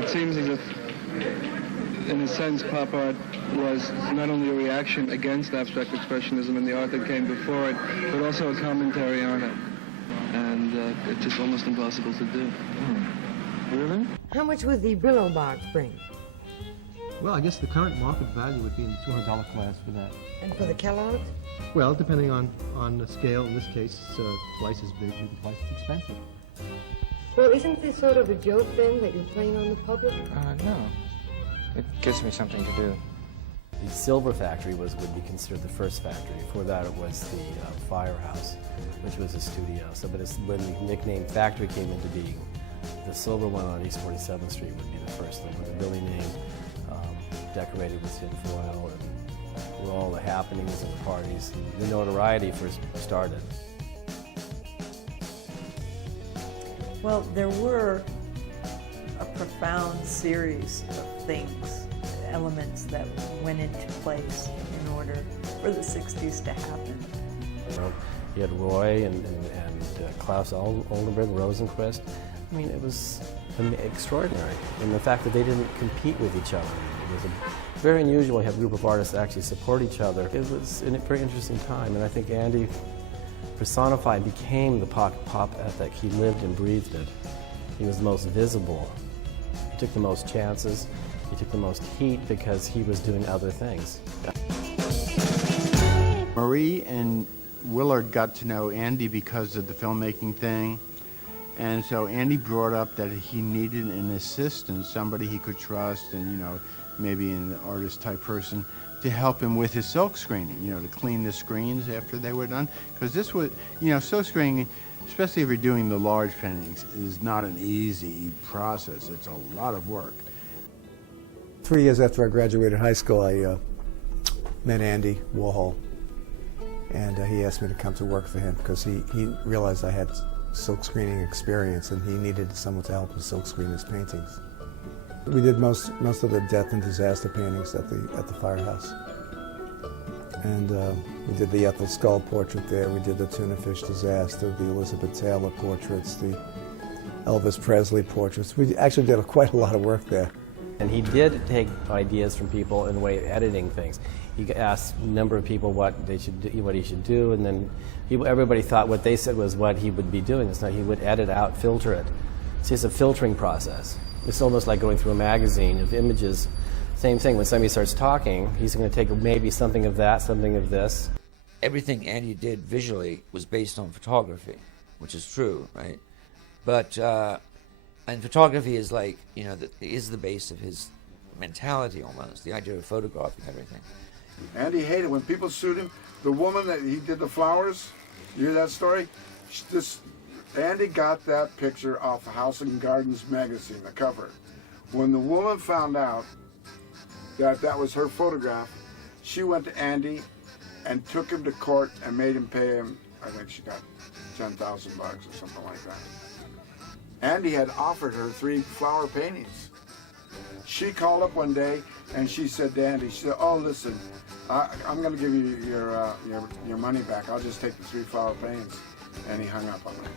It seems as if, in a sense, pop art was not only a reaction against abstract expressionism and the art that came before it, but also a commentary on it. And it's just almost impossible to do. Really? How much would the Brillo box bring? Well, I guess the current market value would be in the $200 class for that. And for the Kellogg's? Well, depending on the scale, in this case, twice as big, maybe twice as expensive. Well, isn't this sort of a joke, then, that you're playing on the public? No. It gives me something to do. The silver factory would be considered the first factory. Before that, it was the firehouse, which was a studio. So, but when the nickname factory came into being, the silver one on East 47th Street would be the first one, with the building name decorated with tin foil, and where all the happenings and the parties and the notoriety first started. Well, there were a profound series of things, elements that went into place in order for the 60s to happen. You had Roy and Klaus Oldenburg, Rosenquist. I mean, it was extraordinary. And the fact that they didn't compete with each other. It was very unusual to have a group of artists actually support each other. It was a very interesting time, and I think Andy personified, became the pop ethic. He lived and breathed it. He was the most visible. He took the most chances. He took the most heat because he was doing other things. Marie and Willard got to know Andy because of the filmmaking thing. And so Andy brought up that he needed an assistant, somebody he could trust, and, you know, maybe an artist-type person to help him with his silk screening, you know, to clean the screens after they were done. Because this was, you know, silk screening, especially if you're doing the large paintings, is not an easy process. It's a lot of work. 3 years after I graduated high school, I met Andy Warhol, and he asked me to come to work for him because he realized I had silk screening experience, and he needed someone to help him silk screen his paintings. We did most of the death and disaster paintings at the firehouse, and we did the Ethel Skull portrait there. We did the Tuna Fish disaster, the Elizabeth Taylor portraits, the Elvis Presley portraits. We actually did quite a lot of work there. And he did take ideas from people in the way of editing things. He asked a number of people what he should do, and then everybody thought what they said was what he would be doing. It's not. He would edit out, filter it. See, it's a filtering process. It's almost like going through a magazine of images. Same thing. When somebody starts talking, he's going to take maybe something of that, something of this. Everything Andy did visually was based on photography, which is true, right? But and photography is like, you know, is the base of his mentality almost, the idea of photographing everything. Andy hated when people sued him. The woman that he did the flowers, you hear that story? Andy got that picture off the House and Gardens magazine, the cover. When the woman found out that that was her photograph, she went to Andy and took him to court and made him pay him, I think she got $10,000 or something like that. Andy had offered her 3 flower paintings. She called up one day and she said to Andy, she said, "Oh, listen, I'm going to give you your money back. I'll just take the 3 flower paintings." And he hung up on her.